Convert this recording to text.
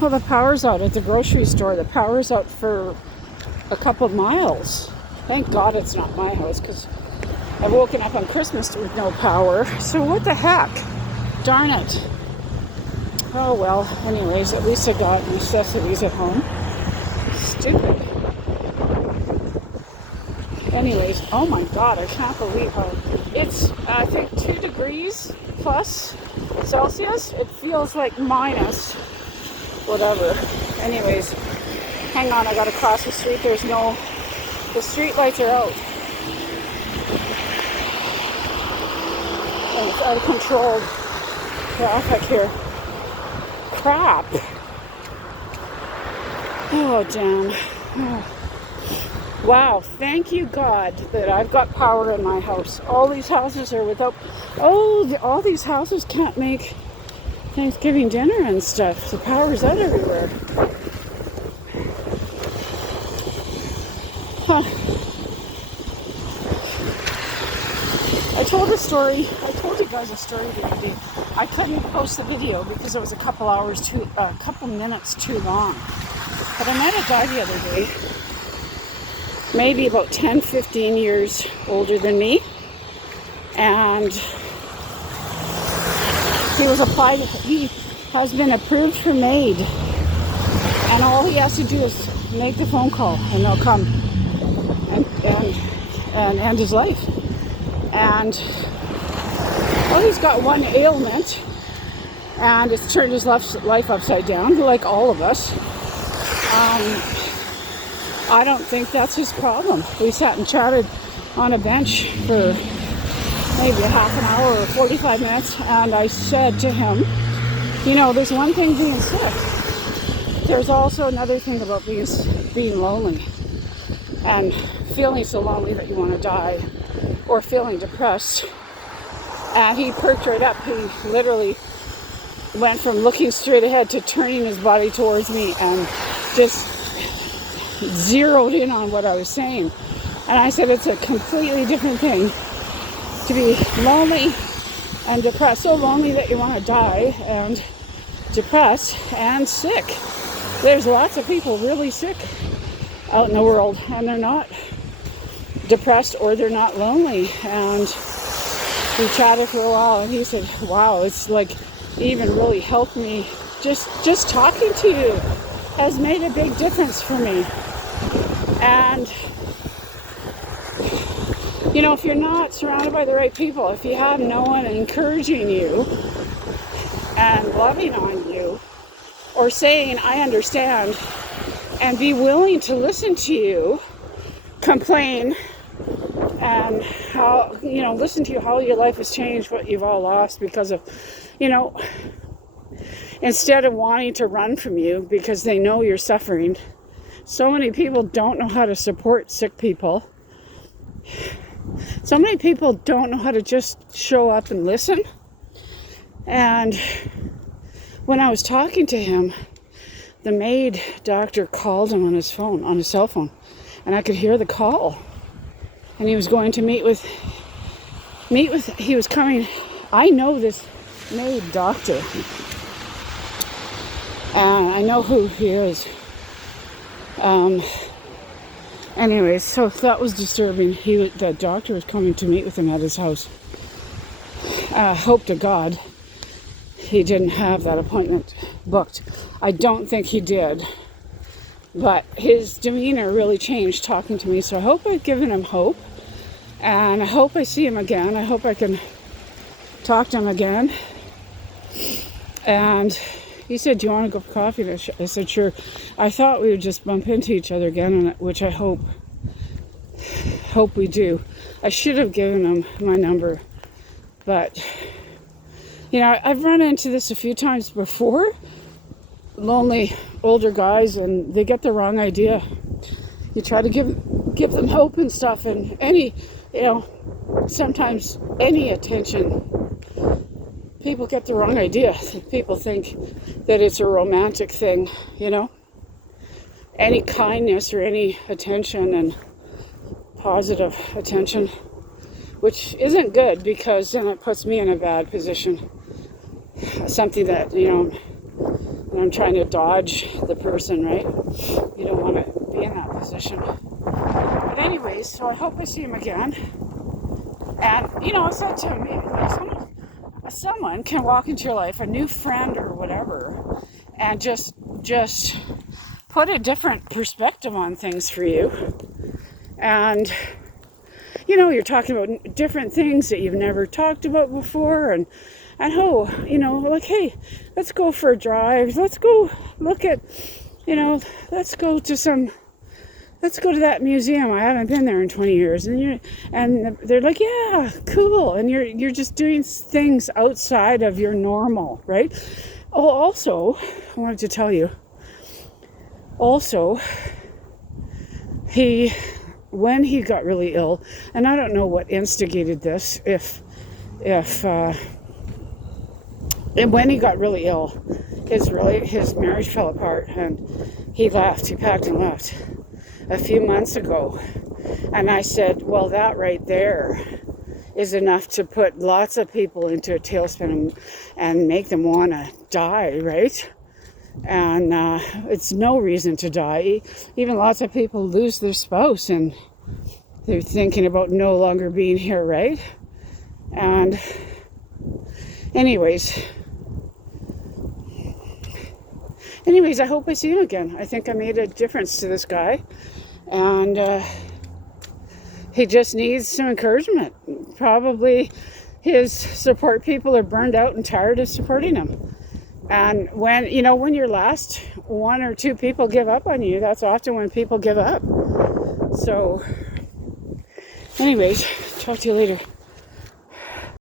Well, the power's out at the grocery store. The power's out for a couple of miles. Thank God it's not my house, because I've woken up on Christmas with no power. So what the heck? Darn it. Oh well, anyways, at least I got necessities at home. Stupid. Anyways, oh my God, I can't believe how it's, I think, 2 degrees plus Celsius. It feels like minus whatever. Anyways, hang on, I gotta cross the street. The street lights are out. And it's uncontrolled traffic here. Crap. Oh, damn. Oh. Wow, thank you God that I've got power in my house. All these houses are without, all these houses can't make Thanksgiving dinner and stuff. The power's out everywhere. Huh. I told you guys a story the other day. I couldn't post the video because it was a couple minutes too long. But I met a guy the other day, maybe about 10, 15 years older than me. And he has been approved for MAID. And all he has to do is make the phone call and they'll come and end his life. And he's got one ailment and it's turned his life upside down, like all of us. I don't think that's his problem. We sat and chatted on a bench for maybe a half an hour or 45 minutes, and I said to him, you know, there's one thing being sick. There's also another thing about being lonely and feeling so lonely that you want to die, or feeling depressed. And he perked right up. He literally went from looking straight ahead to turning his body towards me and just zeroed in on what I was saying. And I said, it's a completely different thing to be lonely and depressed, so lonely that you want to die, and depressed and sick. There's lots of people really sick out in the world, and they're not depressed or they're not lonely. And we chatted for a while, and he said, wow, it's like even really helped me. Just talking to you has made a big difference for me. And you know, if you're not surrounded by the right people, if you have no one encouraging you and loving on you, or saying, I understand, and be willing to listen to you complain, and how, you know, listen to you, how your life has changed, what you've all lost because of, you know, instead of wanting to run from you because they know you're suffering. So many people don't know how to support sick people. So many people don't know how to just show up and listen. And when I was talking to him, the MAID doctor called him on his cell phone, and I could hear the call. And he was going to meet with, he was coming, I know this MAID doctor. I know who he is. Anyways, so that was disturbing. The doctor was coming to meet with him at his house. Hope to God he didn't have that appointment booked. I don't think he did. But his demeanor really changed talking to me. So I hope I've given him hope. And I hope I see him again. I hope I can talk to him again. And he said, do you want to go for coffee? I said, sure. I thought we would just bump into each other again, which I hope we do. I should have given him my number. But, you know, I've run into this a few times before. Lonely older guys, and they get the wrong idea. You try to give them hope and stuff, and any, you know, sometimes any attention, people get the wrong idea. People think that it's a romantic thing, you know. Any kindness or any attention and positive attention, which isn't good, because then it puts me in a bad position. Something that, you know, And I'm trying to dodge the person, right? You don't want to be in that position. But anyways, so I hope I see him again. And, I said to him, someone can walk into your life, a new friend or whatever, and just put a different perspective on things for you. And, you're talking about different things that you've never talked about before. And like, hey, let's go for a drive. Let's go look at, let's go to that museum. I haven't been there in 20 years. And they're like, yeah, cool. And you're just doing things outside of your normal, right? Oh, also, I wanted to tell you, when he got really ill, and I don't know what instigated this, and when he got really ill, his marriage fell apart, and he packed and left a few months ago. And I said, well, that right there is enough to put lots of people into a tailspin and make them want to die, right? And it's no reason to die. Even lots of people lose their spouse and they're thinking about no longer being here, right? And anyways, I hope I see him again. I think I made a difference to this guy. And he just needs some encouragement. Probably his support people are burned out and tired of supporting him. And when your last one or two people give up on you, that's often when people give up. So, anyways, talk to you later.